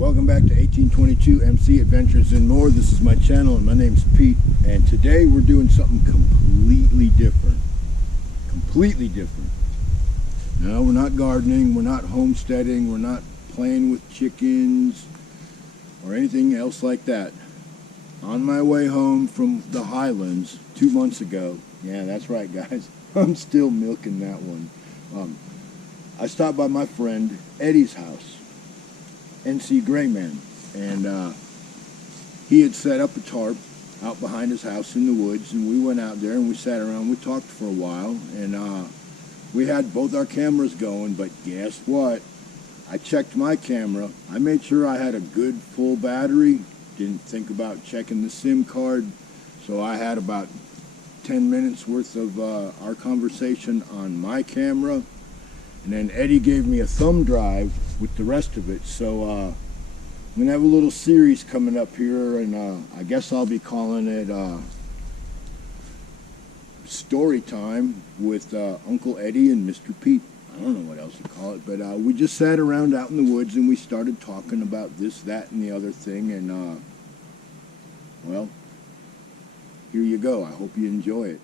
welcome back to 1822 MC Adventures and More. This is my channel and my name's Pete, and today we're doing something completely different. No, we're not gardening, we're not homesteading, we're not playing with chickens or anything else like that. On my way home from the Highlands 2 months ago, yeah, that's right guys, I'm still milking that one. I stopped by my friend Eddie's house, NC Grayman, and he had set up a tarp out behind his house in the woods, and we went out there and we sat around, we talked for a while, and we had both our cameras going, but guess what? I checked my camera, I made sure I had a good full battery, didn't think about checking the SIM card, so I had about 10 minutes worth of our conversation on my camera. And then Eddie gave me a thumb drive with the rest of it. So I'm going to have a little series coming up here, and I guess I'll be calling it Story Time with Uncle Eddie and Mr. Pete. I don't know what else to call it, but we just sat around out in the woods and we started talking about this, that, and the other thing, and well, here you go. I hope you enjoy it.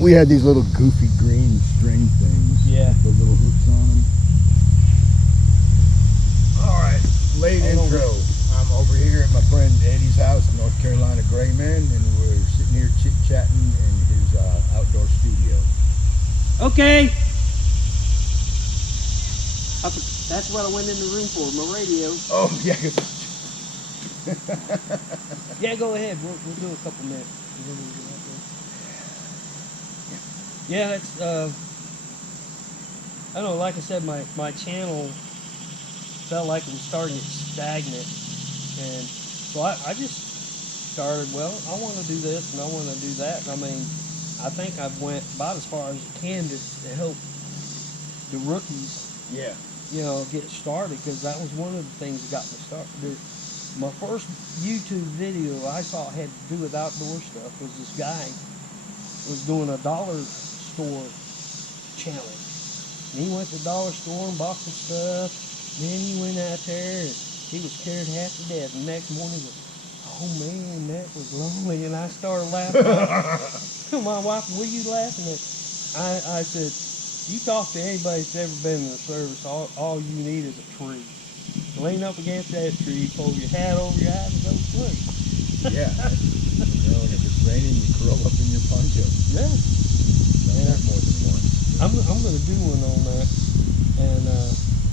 We had these little goofy green string things. Yeah. With the little hooks on them. Alright, late intro. I'm over here at my friend Eddie's house in North Carolina, Grayman, and we're sitting here chit-chatting in his outdoor studio. Okay. That's what I went in the room for, my radio. Oh, yeah. Yeah, go ahead. We'll do a couple minutes. Yeah, that's, I don't know, like I said, my channel felt like it was starting to get stagnant. And so I just started, well, I want to do this and I want to do that. I mean, I think I've went about as far as I can to help the rookies, yeah, you know, get started, because that was one of the things that got me started. My first YouTube video I saw had to do with outdoor stuff was this guy was doing a dollar store challenge. And he went to the dollar store and bought some stuff. Then he went out there and he was scared half to death. And the next morning he was, oh man, that was lonely. And I started laughing. My wife, what are you laughing at? I said, you talk to anybody that's ever been in the service, all you need is a tree. Lean up against that tree, pull your hat over your eyes and go to sleep. Yeah. You know, and if it's raining, you curl up in your poncho. Yeah. That more than one. I'm going to do one on that,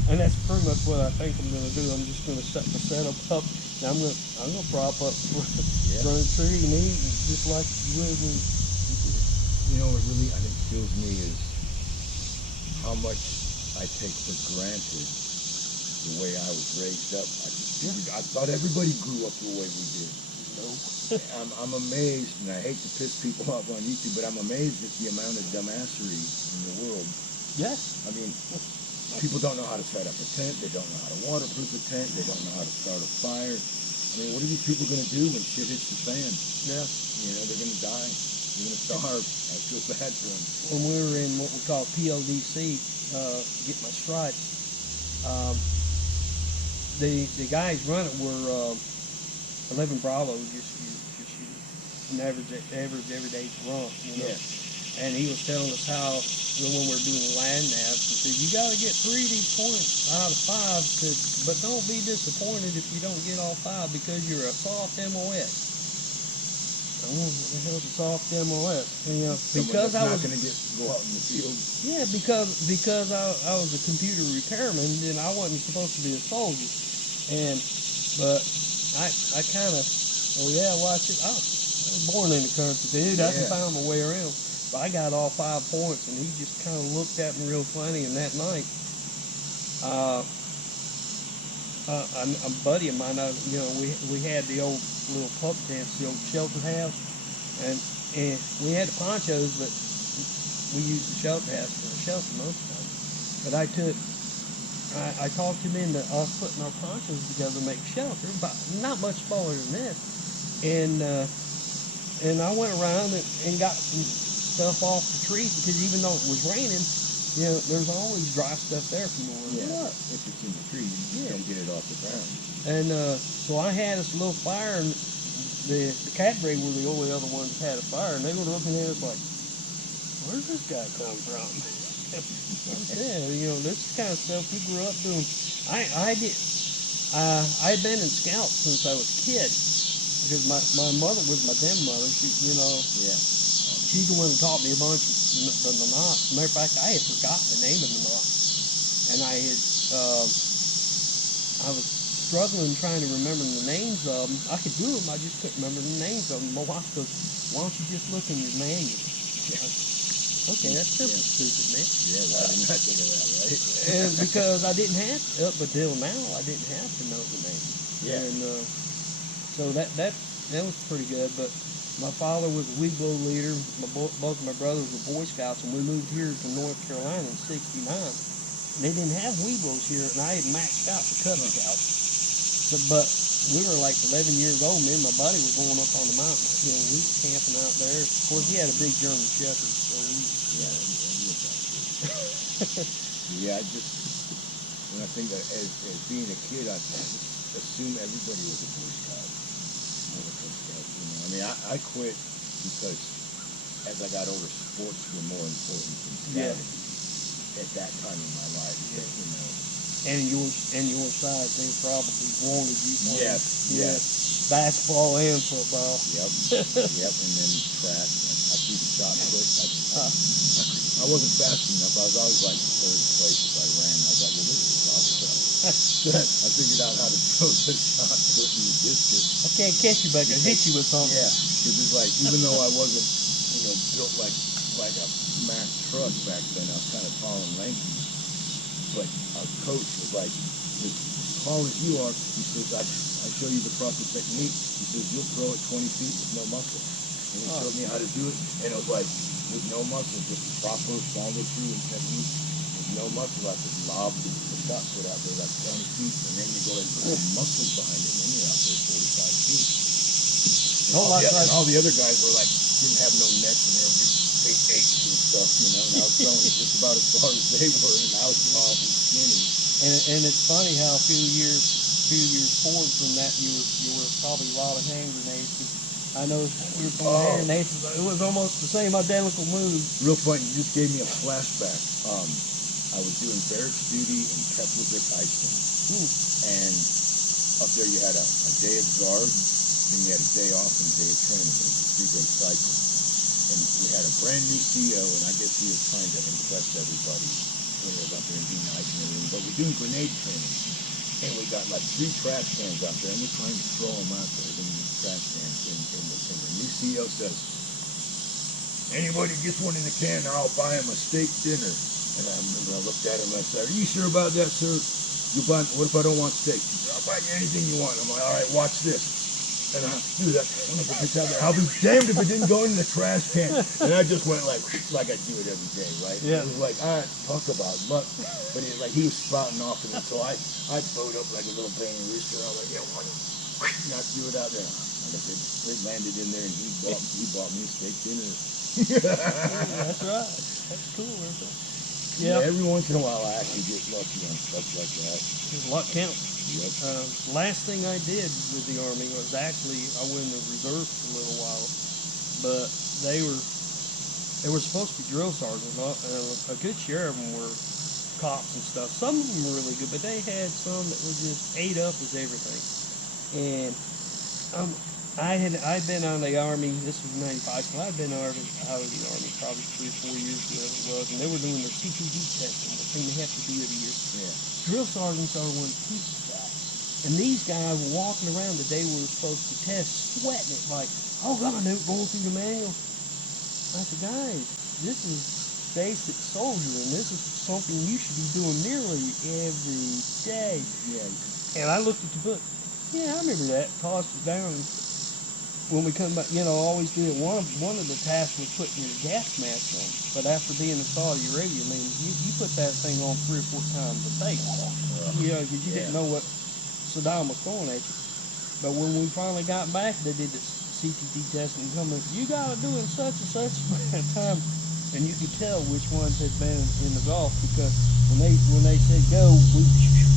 and that's pretty much what I think I'm going to do. I'm just going to set my setup up, and I'm going to prop up front of the tree and eat, just like you would. You know, what really I think kills me is how much I take for granted the way I was raised up. I thought everybody grew up the way we did. I'm amazed, and I hate to piss people off on YouTube, but I'm amazed at the amount of dumbassery in the world. Yes. I mean, people don't know how to set up a tent, they don't know how to waterproof a tent, they don't know how to start a fire. I mean, what are these people going to do when shit hits the fan? Yeah. You know, they're going to die. They're going to starve. I feel bad for them. When we were in what we call PLDC, get my stripes, the guys running were 11 Bravo, just an average everyday grunt, you know. Yeah. And he was telling us how, when we were doing the land navs, he said, you got to get 3 of these points out of 5, but don't be disappointed if you don't get all 5, because you're a soft MOS. What the hell's a soft MOS? You know, because I was not going to go out in the field. Yeah, because I was a computer repairman, and I wasn't supposed to be a soldier. But I kind of, oh yeah, watch it. I was born in the country, dude. I can find my way around. But I got all 5 points, and he just kind of looked at me real funny. And that night, a buddy of mine, you know, we had the old little pup tents, the old shelter house, and we had the ponchos, but we used the shelter house for a shelter most of the time. But I talked him into us putting our ponchos together to make shelter, but not much smaller than this. And I went around and got some stuff off the trees, because even though it was raining, you know, there's always dry stuff there if you know where to look. If it's in the tree, you Yeah. don't get it off the ground. And so I had this little fire, and the cadre were the only other ones that had a fire, and they were looking at us like, where's this guy come from? I'm saying, you know, this is the kind of stuff we grew up doing. I'd been in scouts since I was a kid, because my mother was my den mother. She, you know, she's the one that taught me a bunch of the knots. Matter of fact, I had forgotten the name of the knot, and I was struggling trying to remember the names of them. I could do them, I just couldn't remember the names of them. My wife goes, "Why don't you just look in your manual?" Okay, that's simple, stupid, man. Yeah, why didn't I think of that, right? And because I didn't have to, up until now, I didn't have to know the name. Yeah. And so that was pretty good. But my father was a Weeblo leader. Both of my brothers were Boy Scouts, and we moved here to North Carolina in '69. And they didn't have Weeblos here, and I had maxed out the Cub Scouts. So, but we were like 11 years old. Me and my buddy were going up on the mountain. You know, we were camping out there. Of course, he had a big German Shepherd, so we. I just, when I think that as being a kid, I just assume everybody was a Boy Scout. I mean, I quit because as I got older, sports were more important than scouting at that time in my life. Yeah. You know. And your size, they probably wanted you playing. Yes. Basketball and football. Yep. And then track. I threw the shot put. I wasn't fast enough. I was always like third place if I ran. I was like, well, this is shot put. I figured out how to throw the shot put and the discus. I can't catch you, but I can hit you with something. Yeah, because it's like, even though I wasn't, built like a Mack truck back then, I was kind of tall and lanky. But our coach was like, as tall as you are, he says, I show you the proper technique. He says, you'll throw it 20 feet with no muscle. And he showed me how to do it, and it was like, with no muscle, just proper follow through and technique. With no muscle, I could lob the shot put out there like 20 feet, and then you go ahead and put some muscles behind it, and then you're out there 45 feet. And all the other guys were like, didn't have no nets, and they were big eights and stuff, and I was throwing it just about as far as they were, and I was tall and skinny. And it's funny how a few years forward from that, you were probably lobbing hand grenades. I know you were throwing hand grenades. It was almost the same identical move. Real funny. You just gave me a flashback. I was doing barracks duty in Keflavik, Iceland. And up there you had a day of guard, then you had a day off and a day of training. It was a 3-day cycle. And we had a brand new CO, and I guess he was trying to impress everybody when he was up there and be nice and everything. But we're doing grenade training. And we got like 3 trash cans out there, and we're trying to throw them out there in the trash cans. And the new CEO says, anybody gets one in the can, I'll buy him a steak dinner. And I remember I looked at him and I said, are you sure about that, sir? What if I don't want steak? He said, I'll buy you anything you want. I'm like, all right, watch this. And I do that. I'll be damned if it didn't go in the trash can. And I just went like I do it every day, right? Yeah. It was like, all right, talk about luck. But he was spouting off, and so I bowed up like a little baying rooster. I was like, yeah, why don't you not do it out there? Like I said, it landed in there, and he bought me a steak dinner. That's right. That's cool, isn't it? Yeah. Every once in a while, I actually get lucky on stuff like that. Luck counts. Yep. Last thing I did with the Army was actually I went in the reserve for a little while, but they were supposed to be drill sergeants, and a good share of them were cops and stuff. Some of them were really good, but they had some that were just ate up with everything. And I'd been out of the Army. This was '95, so I'd been out of the Army probably 3 or 4 years, whatever it was, and they were doing their CTD testing, the thing they have to do every year. Yeah. Drill sergeants are one teach that. And these guys were walking around the day we were supposed to test, sweating it like, oh God, they were going through the manual. I said, guys, this is basic soldiering. This is something you should be doing nearly every day. Yeah. And I looked at the book. Yeah, I remember that. Tossed it down. When we come back, always do it. One of the tasks was putting your gas mask on. But after being in Saudi Arabia, I mean, you put that thing on 3 or 4 times a day. Because you didn't know what Saddam was throwing at you. But when we finally got back, they did the CTD testing and come in. You got to do it such and such amount of time. and you could tell which ones had been in the Gulf because when they said go,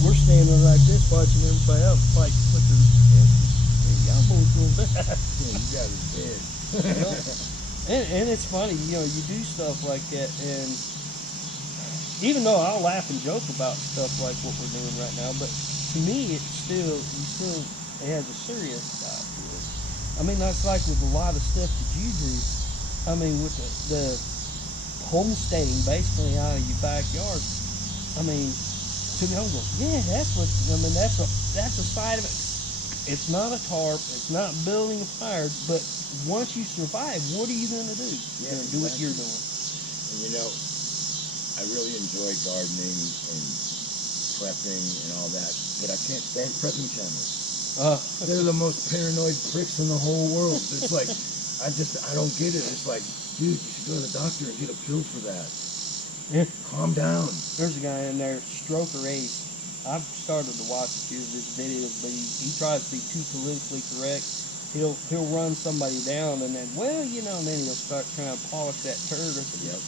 we're standing like this watching everybody else fight with their y'all both going back. Yeah, you guys are dead. And it's funny, you know, you do stuff like that, and even though I'll laugh and joke about stuff like what we're doing right now, but to me, it has a serious side to it. I mean, that's like with a lot of stuff that you do. I mean, with the homesteading basically out of your backyard. I mean, to me, I'm going, yeah, that's what. I mean, that's a side of it. It's not a tarp. It's not building a fire. But once you survive, what are you going to do? You're going to do what you're doing. And you know, I really enjoy gardening and prepping and all that, but I can't stand prepping channels. They're the most paranoid pricks in the whole world. It's like, I don't get it. It's like, dude, you should go to the doctor and get a pill for that. Calm down. There's a guy in there, Stroker Ace. I've started to watch a few of his videos, but he tries to be too politically correct. He'll run somebody down and then, well, you know, and then he'll start trying to polish that turd. Yep.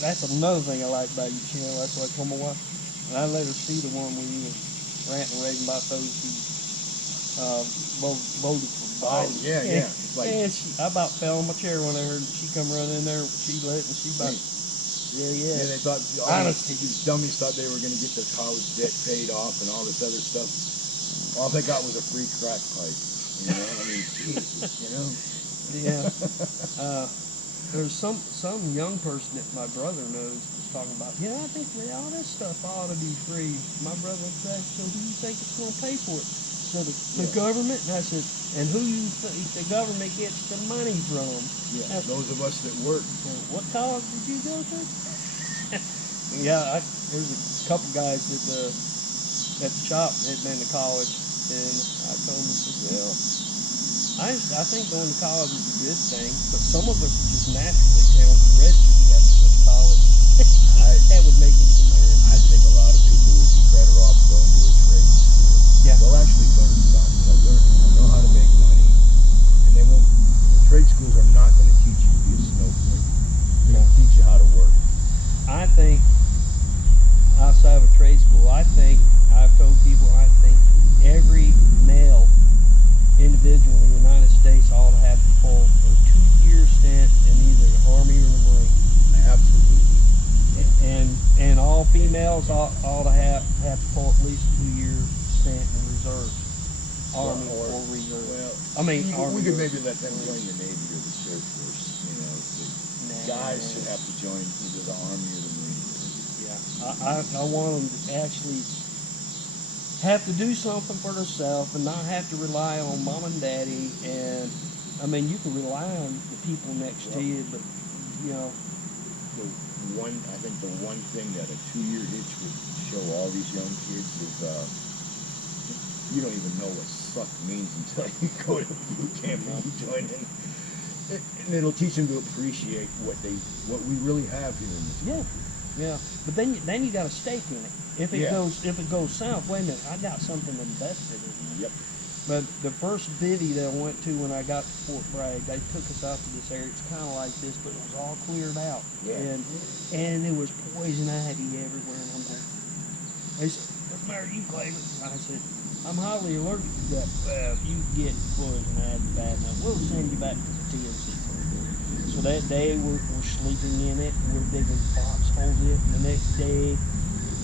That's another thing I like about your channel. That's why I come and watch. And I let her see the one where you were ranting and raving about those who voted for Biden. Oh, yeah. Like, and I about fell on my chair when I heard she come running in there. She let and she about. Yeah. They thought honesty. These dummies thought they were going to get their college debt paid off and all this other stuff. All they got was a free crack pipe. You know, I mean, geez, you know. Yeah. There's some young person that my brother knows was talking about. Yeah, I think all this stuff ought to be free. My brother said, so who do you think is going to pay for it? So the government. And I said, and who you think the government gets the money from? Yeah, those of us that work. What college did you go to? Yeah, there's a couple guys that at the shop had been to college, and I told them, I said, well, I think going to college is a good thing, but some of us are just naturally talented. The rest of you got to go to college. That would make me so mad. I think a lot of people would be better off going to a trade school. Yeah. They'll actually learn something. They'll know how to make money, and they won't. The trade schools are not going to teach you to be a snowflake. They're going to teach you how to work. I think outside of a trade school, I've told people, I think every male individual in the United States ought to have to pull a 2-year stint in either the Army or the Marine. Absolutely. And all females ought to have to pull at least a 2-year stint in reserve. Army or reserve. Well, Army. We could maybe let them join the Navy or the Air Force. You know, guys should have to join either the Army or the Marine. Yeah, I want them to actually have to do something for themselves and not have to rely on mom and daddy. And I mean, you can rely on the people next to you, but you know. I think the one thing that a 2-year hitch would show all these young kids is you don't even know what suck means until you go to boot camp and you join in. And it'll teach them to appreciate what we really have here in this country. Yeah. But then you got a stake in it. If it goes south, wait a minute, I got something invested in it. Yep. But the first bivvy that I went to when I got to Fort Bragg, they took us out to this area. It's kind of like this, but it was all cleared out. Yeah. And there was poison ivy everywhere. And I'm going, they said, what's the matter, you, Clayton? I said, I'm highly allergic to that. If you get poison ivy bad enough, we'll send you back to the TNC. So that day we're sleeping in it. We're digging foxholes in it. And the next day,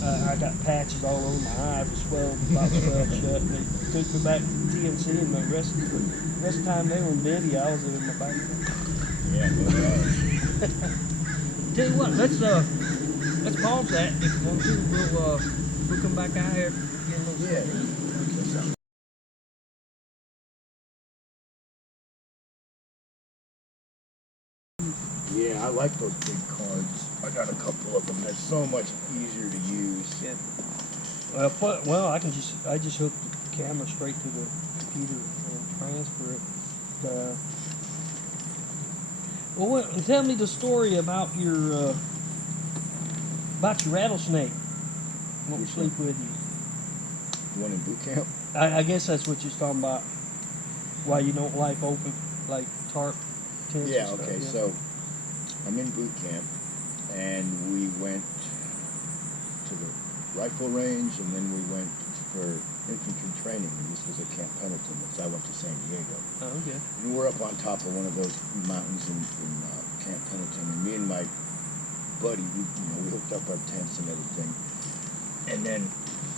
I got patches all over my eyes, was swelled, about swelled shut. And they took me back to the TNC, and the rest of the time they were in bivvy, I was in my backyard. Yeah, no doubt. Tell you what, let's pause that. If you want to, we'll come back out here. Get a little Yeah. Yeah, I like those big cards. I got a couple of them. They're so much easier to use. Yeah. Well, I just hook the camera straight to the computer and transfer it. Well, tell me the story about your rattlesnake. Won't sleep with you. The one in boot camp? I guess that's what you're talking about. Why you don't like open, like tarp tents. Yeah. and stuff, Okay. yeah. So I'm in boot camp, and we went to the rifle range, and then we went for infantry training, and this was at Camp Pendleton, because I went to San Diego. Oh, okay. And we're up on top of one of those mountains in Camp Pendleton, and me and my buddy, we hooked up our tents and everything. And then,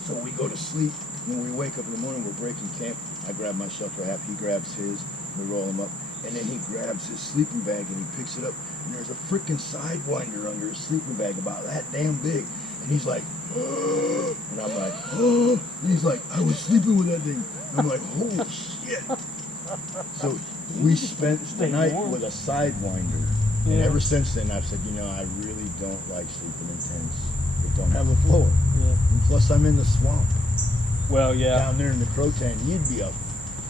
so we go to sleep. When we wake up in the morning, we're breaking camp. I grab my shelter half, he grabs his, we roll him up. And then he grabs his sleeping bag and he picks it up, and there's a freaking sidewinder under his sleeping bag about that damn big. And he's like, oh, and I'm like, oh, and he's like, I was sleeping with that thing. And I'm like, holy shit. So we spent the night with a sidewinder. And ever since then, I've said, I really don't like sleeping in tents that don't have a floor. Yeah. And plus, I'm in the swamp. Well, yeah. Down there in the Croton, you'd be a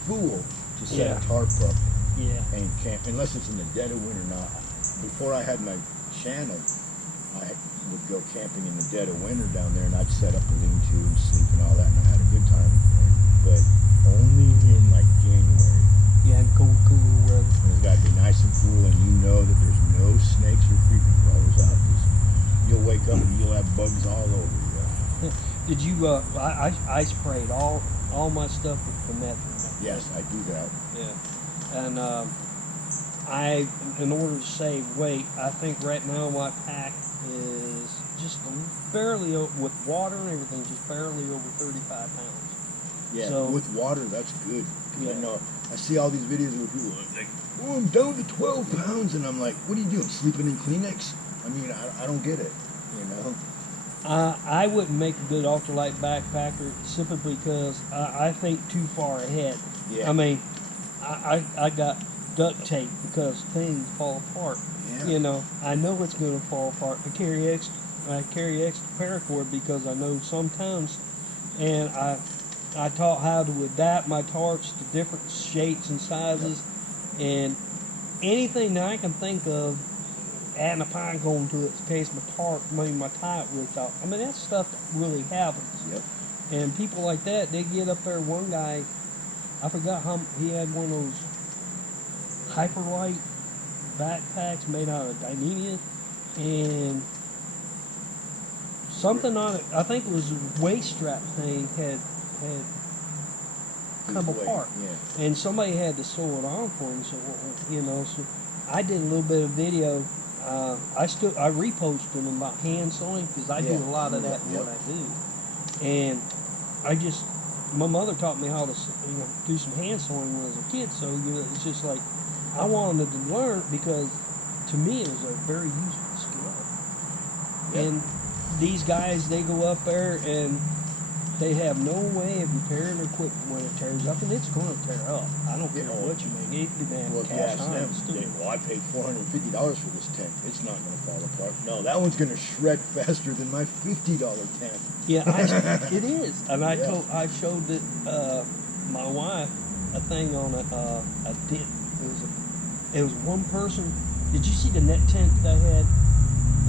fool to set a tarp up and camp, unless it's in the dead of winter. Now, before I had my channel, I would go camping in the dead of winter down there, and I'd set up a lean-to and sleep and all that, and I had a good time. But only in like January. Yeah, and cooler weather. And it's got to be nice and cool, and you know that there's no snakes or creeping crawlers out. You'll wake up and you'll have bugs all over you. Did you? I sprayed all my stuff with permethrin. Yes, I do that. Yeah, and in order to save weight, I think right now my pack is just barely with water and everything, just barely over 35 pounds. Yeah, so, with water, that's good. Yeah. I know. I see all these videos where people are like, "Oh, I'm down to 12 pounds," and I'm like, "What are you doing? Sleeping in Kleenex?" I mean, I don't get it. I wouldn't make a good ultralight backpacker simply because I think too far ahead. Yeah. I mean, I got duct tape because things fall apart. Yeah. I know it's going to fall apart. I carry extra paracord because I know sometimes, and I taught how to adapt my tarps to different shapes and sizes, and anything that I can think of, adding a pine cone to it in case my tie ripped off. I mean, that's stuff that really happens. Yep. And people like that, they get up there. One guy, I forgot how he had one of those hyperlight backpacks made out of Dynamia, and something on it, I think it was a waist strap thing, had come apart. Yeah. And somebody had to sew it on for him. So so I did a little bit of video. I reposted them about hand sewing because I do a lot of that in what I do. And my mother taught me how to do some hand sewing when I was a kid. So it's just like I wanted to learn because to me it was a very useful skill. Yep. And these guys, they go up there and they have no way of repairing their equipment when it tears up, and it's going to tear up. I don't care what you make. It could be cast iron. Well, I paid $450 for this tent. It's not going to fall apart. No, that one's going to shred faster than my $50 tent. Yeah, it is. And I showed my wife a thing on it was one person. Did you see the net tent that I had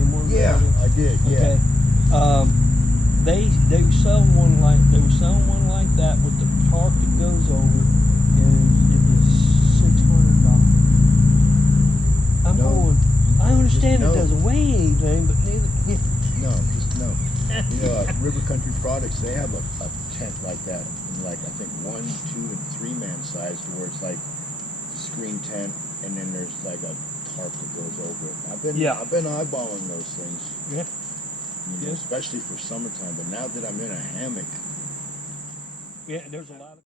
in one? Yeah, I did. Yeah. Okay. They were selling one like that with the tarp that goes over it, and it was $600. I'm going. I understand it doesn't weigh anything, but neither. No, just no. River Country Products, they have a tent like that, in like I think 1, 2, and 3 man size, where it's like a screen tent, and then there's like a tarp that goes over it. I've been eyeballing those things. Yeah. Especially for summertime, but now that I'm in a hammock. Yeah, there's a lot of